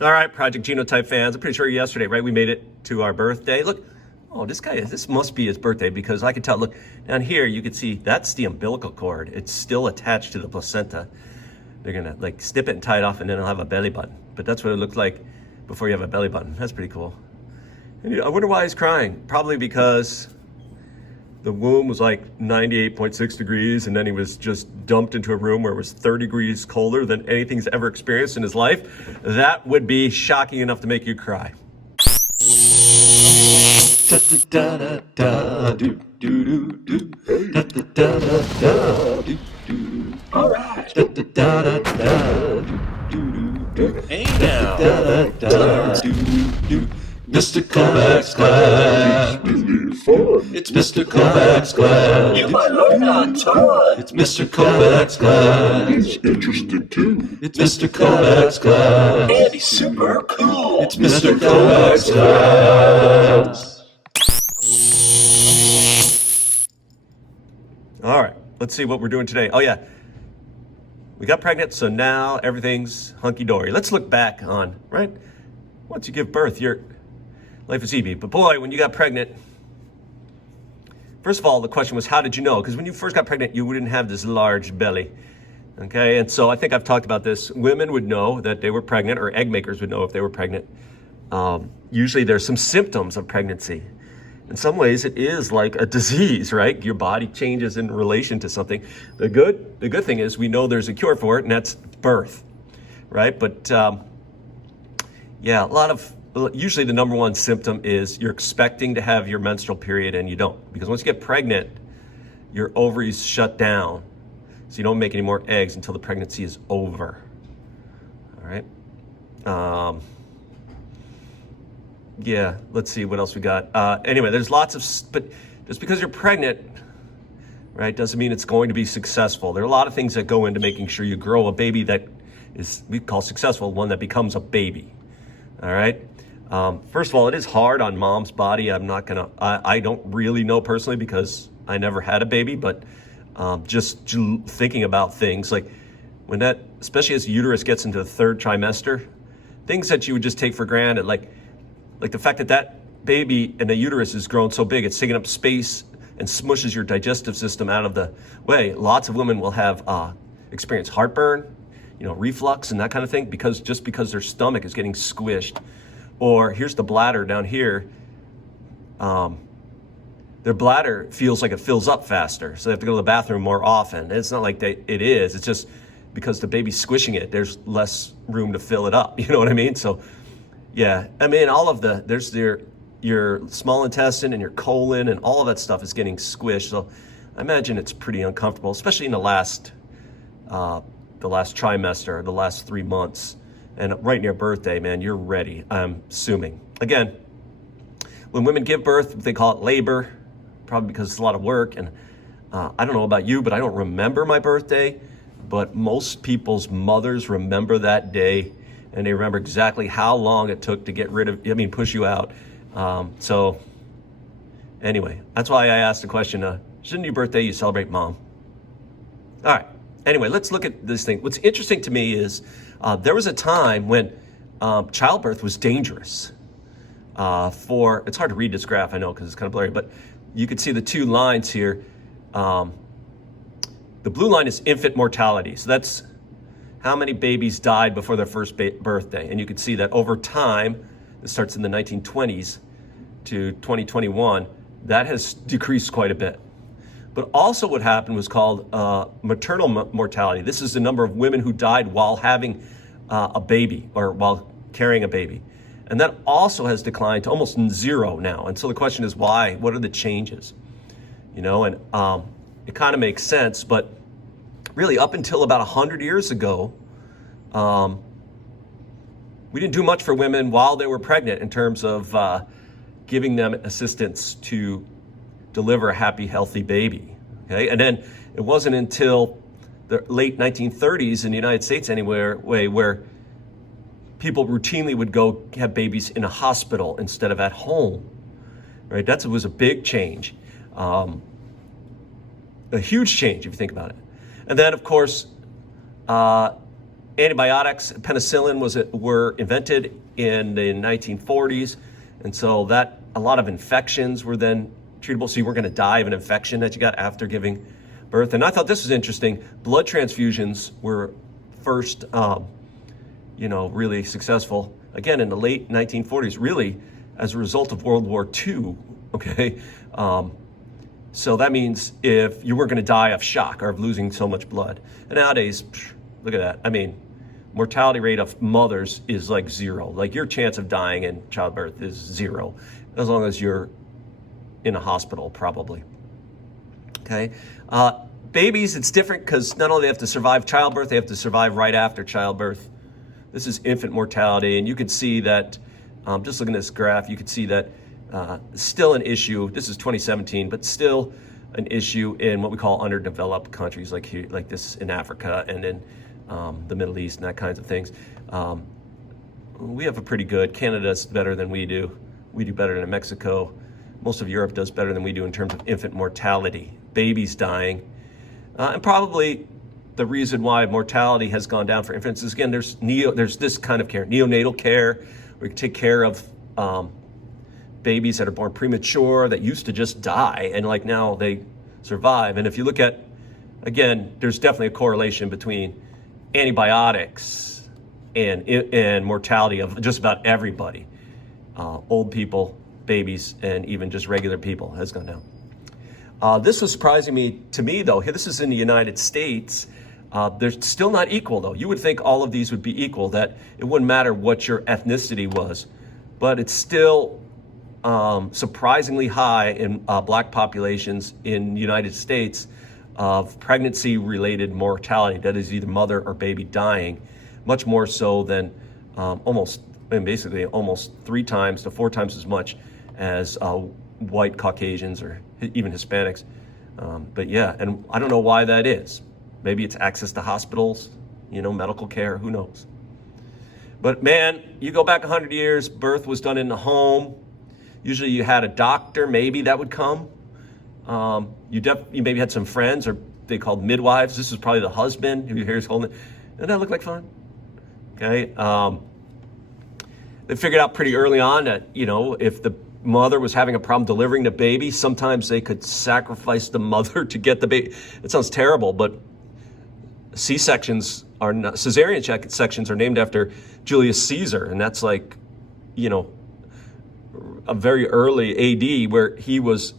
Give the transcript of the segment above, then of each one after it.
All right, Project Genotype fans, I'm pretty sure yesterday, right, we made it to our birthday. Look, oh, this must be his birthday because I can tell, look, down here you can see that's the umbilical cord. It's still attached to the placenta. They're gonna like snip it and tie it off and then it'll have a belly button. But that's what it looked like before you have a belly button. That's pretty cool. And I wonder why he's crying. Probably because the womb was like 98.6 degrees and then he was just dumped into a room where it was 30 degrees colder than anything he's ever experienced in his life. That would be shocking enough to make you cry. All right. Hey now. Mr. Kovacs class. It's Mr. Kovacs class. You might learn a ton. It's Mr. Kovacs class. He's interesting too. It's Mr. Kovacs class. And he's super cool. It's Mr. Kovacs class. All right, let's see what we're doing today. Oh yeah, we got pregnant, so now everything's hunky-dory. Let's look back on, right? Once you give birth, your life is easy. But boy, when you got pregnant, first of all, the question was, how did you know? Because when you first got pregnant, you wouldn't have this large belly, okay? And so I think I've talked about this. Women would know that they were pregnant, or egg makers would know if they were pregnant. Usually there's some symptoms of pregnancy. In some ways, it is like a disease, right? Your body changes in relation to something. The good thing is we know there's a cure for it, and that's birth, right? But yeah, usually the number one symptom is you're expecting to have your menstrual period and you don't. Because once you get pregnant, your ovaries shut down. So you don't make any more eggs until the pregnancy is over, all right? Yeah, let's see what else we got. Anyway, there's lots of, but just because you're pregnant, right, doesn't mean it's going to be successful. There are a lot of things that go into making sure you grow a baby that is, we call successful, one that becomes a baby, all right? First of all, it is hard on mom's body. I don't really know personally because I never had a baby, but just thinking about things like when that, especially as the uterus gets into the third trimester, things that you would just take for granted, like the fact that that baby in the uterus is grown so big, it's taking up space and smushes your digestive system out of the way. Lots of women will have experience heartburn, reflux and that kind of thing because their stomach is getting squished. Or here's the bladder down here. Their bladder feels like it fills up faster, so they have to go to the bathroom more often. It's not like it is. It's just because the baby's squishing it, there's less room to fill it up. You know what I mean? So. Yeah, I mean, there's your small intestine and your colon and all of that stuff is getting squished. So I imagine it's pretty uncomfortable, especially in the last trimester, the last 3 months. And right near birthday, man, you're ready, I'm assuming. Again, when women give birth, they call it labor, probably because it's a lot of work. And I don't know about you, but I don't remember my birthday. But most people's mothers remember that day. And they remember exactly how long it took to push you out. So anyway, that's why I asked the question, shouldn't your birthday you celebrate mom? All right, anyway, let's look at this thing. What's interesting to me is there was a time when childbirth was dangerous. It's hard to read this graph, I know, because it's kind of blurry, but you can see the two lines here. The blue line is infant mortality. So that's how many babies died before their first birthday. And you can see that over time, it starts in the 1920s to 2021, that has decreased quite a bit. But also what happened was called maternal mortality. This is the number of women who died while having a baby or while carrying a baby. And that also has declined to almost zero now. And so the question is why? What are the changes? And it kind of makes sense, but really up until about 100 years ago, we didn't do much for women while they were pregnant in terms of giving them assistance to deliver a happy, healthy baby. Okay, and then it wasn't until the late 1930s in the United States anywhere, where people routinely would go have babies in a hospital instead of at home. Right, that was a big change, a huge change if you think about it. And then, of course, Antibiotics, penicillin were invented in the 1940s, and so that a lot of infections were then treatable. So you weren't going to die of an infection that you got after giving birth. And I thought this was interesting. Blood transfusions were first, really successful again in the late 1940s, really as a result of World War II. Okay, so that means if you weren't going to die of shock or of losing so much blood. And nowadays, look at that. I mean, mortality rate of mothers is like zero. Like your chance of dying in childbirth is zero, as long as you're in a hospital, probably. Okay. Babies, it's different because not only they have to survive childbirth, they have to survive right after childbirth. This is infant mortality, and you can see that, just looking at this graph, you can see that still an issue. This is 2017, but still an issue in what we call underdeveloped countries like this in Africa and in the Middle East and that kinds of things. We have a pretty good, Canada's better than we do. We do better than Mexico. Most of Europe does better than we do in terms of infant mortality, babies dying. And probably the reason why mortality has gone down for infants is, again, there's this kind of care, neonatal care, where you can take care of babies that are born premature that used to just die, and like now they survive. And if you look at, again, there's definitely a correlation between antibiotics and mortality of just about everybody. Old people, babies, and even just regular people has gone down. This was surprising to me though. This is in the United States. They're still not equal though. You would think all of these would be equal, that it wouldn't matter what your ethnicity was, but it's still surprisingly high in black populations in the United States of pregnancy-related mortality, that is either mother or baby dying, much more so than basically almost 3 times to 4 times as much as white Caucasians or even Hispanics. But yeah, and I don't know why that is. Maybe it's access to hospitals, medical care, who knows. But man, you go back 100 years, birth was done in the home. Usually you had a doctor, maybe that would come. You maybe had some friends, or they called midwives. This was probably the husband who your hair is holding it. Doesn't that look like fun? Okay. They figured out pretty early on that, if the mother was having a problem delivering the baby, sometimes they could sacrifice the mother to get the baby. It sounds terrible, but C-sections are not, cesarean sections are named after Julius Caesar, and that's like, a very early AD where he was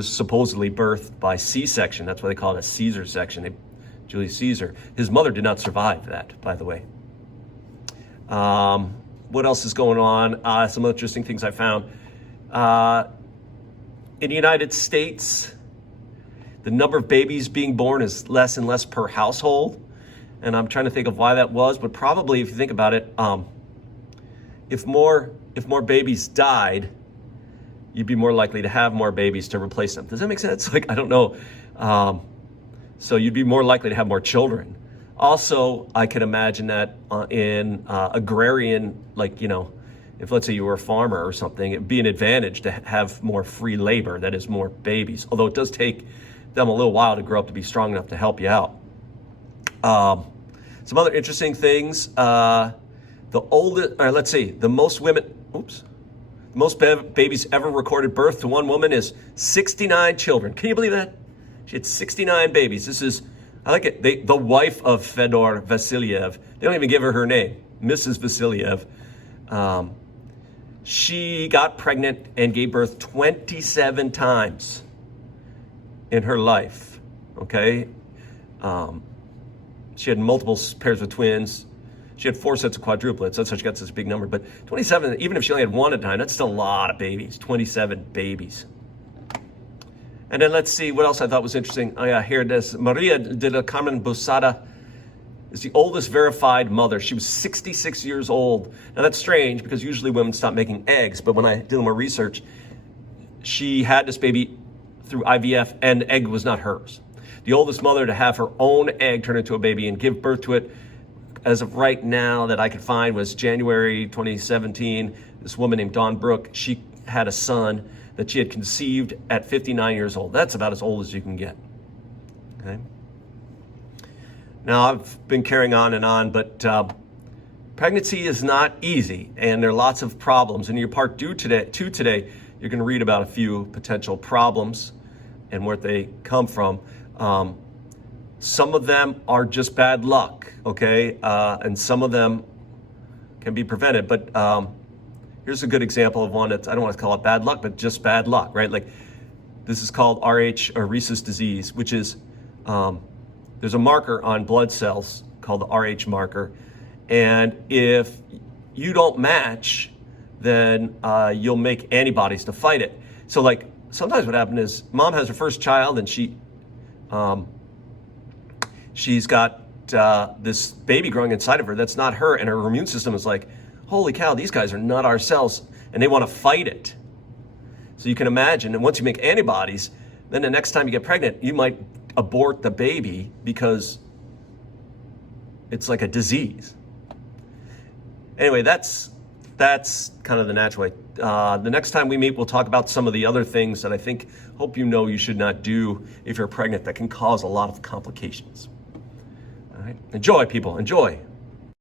supposedly birthed by C-section. That's why they call it a Caesar section. Julius Caesar. His mother did not survive that, by the way. What else is going on? Some interesting things I found. In the United States, the number of babies being born is less and less per household. And I'm trying to think of why that was, but probably if you think about it, if more babies died, you'd be more likely to have more babies to replace them. Does that make sense? I don't know. So you'd be more likely to have more children. Also, I can imagine that in agrarian, if let's say you were a farmer or something, it'd be an advantage to have more free labor, that is more babies. Although it does take them a little while to grow up to be strong enough to help you out. Some other interesting things. The most babies ever recorded birth to one woman is 69 children. Can you believe that? She had 69 babies. This is, I like it, the wife of Fedor Vasilyev. They don't even give her name, Mrs. Vasilyev. She got pregnant and gave birth 27 times in her life, okay? She had multiple pairs of twins. She had 4 sets of quadruplets. That's how she got such a big number. But 27, even if she only had 1 at a time, that's still a lot of babies, 27 babies. And then let's see what else I thought was interesting. Oh yeah, here it is. Maria de la Carmen Busada is the oldest verified mother. She was 66 years old. Now that's strange because usually women stop making eggs, but when I did more research, she had this baby through IVF and the egg was not hers. The oldest mother to have her own egg turn into a baby and give birth to it, as of right now that I could find, was January 2017. This woman named Dawn Brooke, she had a son that she had conceived at 59 years old. That's about as old as you can get, okay? Now, I've been carrying on, but pregnancy is not easy, and there are lots of problems. In your part two today, you're going to read about a few potential problems and where they come from. Some of them are just bad luck, okay? And some of them can be prevented. But here's a good example of one that I don't want to call it bad luck, but just bad luck, right? Like this is called RH or rhesus disease, which is there's a marker on blood cells called the RH marker. And if you don't match, then you'll make antibodies to fight it. So like sometimes what happens is mom has her first child and she's got this baby growing inside of her that's not her, and her immune system is like, holy cow, these guys are not our cells, and they want to fight it. So you can imagine, and once you make antibodies, then the next time you get pregnant, you might abort the baby because it's like a disease. Anyway, that's kind of the natural way. The next time we meet, we'll talk about some of the other things that I hope you know you should not do if you're pregnant that can cause a lot of complications. All right, enjoy, people, enjoy.